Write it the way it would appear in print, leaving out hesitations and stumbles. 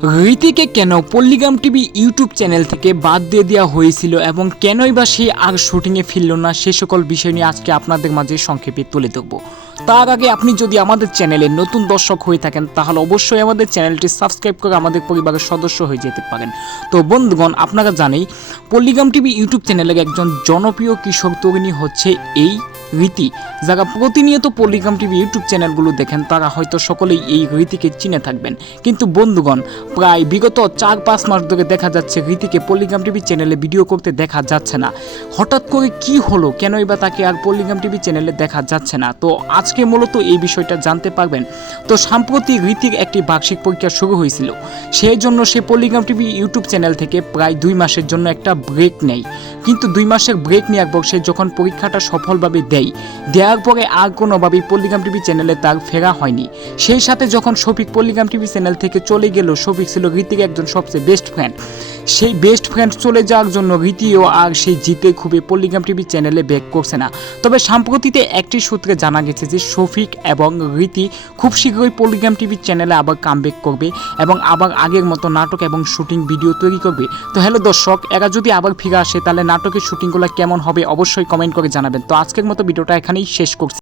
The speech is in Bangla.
ঋতিকে কেন পল্লিগ্রাম টিভি ইউটিউব চ্যানেল থেকে বাদ দিয়ে দেওয়া হয়েছিল এবং কেনই বা সে আর শুটিংয়ে ফিরল না, সে সকল বিষয় নিয়ে আজকে আপনাদের মাঝে সংক্ষেপে তুলে ধরব। তার আগে আপনি যদি আমাদের চ্যানেলে নতুন দর্শক হয়ে থাকেন তাহলে অবশ্যই আমাদের চ্যানেলটি সাবস্ক্রাইব করে আমাদের পরিবারের সদস্য হয়ে যেতে পারেন। তো বন্ধুগণ, আপনারা জানেই পল্লিগ্রাম টিভি ইউটিউব চ্যানেলের একজন জনপ্রিয় কিশোর তরুণী হচ্ছে এই রীতি। যারা প্রতিনিয়ত পল্লিগ্রাম টিভি ইউটিউব চ্যানেলগুলো দেখেন তারা হয়তো সকলেই এই রীতিকে চিনে থাকবেন। কিন্তু বন্ধুগণ, প্রায় বিগত 4-5 মাস ধরে দেখা যাচ্ছে রীতিকে পল্লিগ্রাম টিভি চ্যানেলে ভিডিও করতে দেখা যাচ্ছে না। হঠাৎ করে কি হলো, কেনই বা তাকে আর পল্লিগ্রাম টিভি চ্যানেলে দেখা যাচ্ছে না? তো আজকে মূলত এই বিষয়টা জানতে পারবেন। তো সম্প্রতি রীতির একটি বার্ষিক পরীক্ষা শুরু হয়েছিল, সেই জন্য সে পল্লিগ্রাম টিভি ইউটিউব চ্যানেল থেকে প্রায় 2 মাসের জন্য একটা ব্রেক নেয়। কিন্তু 2 মাসের ব্রেক নেওয়ার পর সে যখন পরীক্ষাটা সফলভাবে দেওয়ার পরে আর কোনোভাবেই পল্লিগ্রাম টিভি চ্যানেলে তার ফেরা হয়নি। সেই সাথে যখন শফিক পল্লিগ্রাম টিভি চ্যানেল থেকে চলে গেল, শফিক ছিল রীতির একজন সবচেয়ে বেস্ট ফ্রেন্ড। সেই বেস্ট ফ্রেন্ড চলে যাওয়ার জন্য রীতিও আর সেই জিতে খুবই পল্লিগ্রাম টিভি চ্যানেলে ব্যাক করছে না। তবে সাম্প্রতিতে একটি সূত্রে জানা গেছে যে শফিক এবং রীতি খুব শীঘ্রই পল্লিগ্রাম টিভি চ্যানেলে আবার কামব্যাক করবে এবং আবার আগের মতো নাটক এবং শুটিং ভিডিও তৈরি করবে। তো হ্যালো দর্শক, এরা যদি আবার ফিরে আসে তাহলে নাটকের শুটিংগুলো কেমন হবে অবশ্যই কমেন্ট করে জানাবেন। তো আজকের মতো ভিডিওটা এখানেই শেষ করছি।